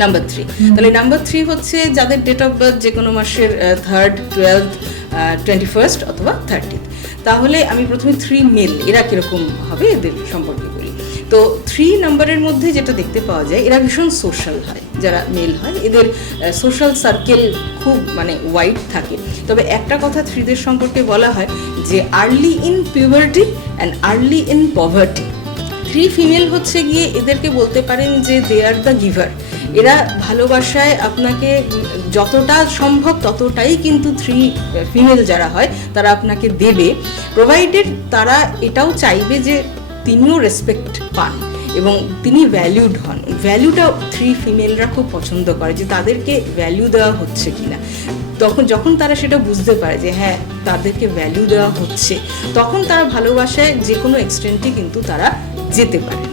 Number 3। তাহলে number 3 হচ্ছে যাদের ডেট অফ বার্থ যে কোনো মাসের 3rd, 12th, 21st অথবা 30th। তাহলে আমি প্রথমে 3 মেল, এরা কিরকম হবে এদের সম্পর্কে বলি। তো 3 নাম্বারের মধ্যে যেটা দেখতে পাওয়া যায়, এরা ভীষণ সোশ্যাল হয়। যারা মেল হয় এদের সোশ্যাল সার্কেল খুব মানে ওয়াইড থাকে। তবে একটা কথা 3দের সম্পর্কে বলা হয় যে early in puberty and early in poverty. 3 female হচ্ছে গিয়ে এদেরকে বলতে পারেন যে দে আর দ্য গিভার। এরা ভালোবাসায় আপনাকে যতটা সম্ভব ততটাই কিন্তু 3 ফিমেল যারা হয় তারা আপনাকে দেবে, প্রোভাইডেড তারা এটাও চাইবে যে তিনিও রেসপেক্ট পান এবং তিনি ভ্যালিউড হন। ভ্যালুটা 3 ফিমেলরা খুব পছন্দ করে, যে তাদেরকে ভ্যালু দেওয়া হচ্ছে কিনা। যখন তারা সেটা বুঝতে পারে যে হ্যাঁ তাদেরকে ভ্যালু দেওয়া হচ্ছে, তখন তারা ভালোবাসায় যে কোনো এক্সটেন্টে কিন্তু তারা যেতে পারে।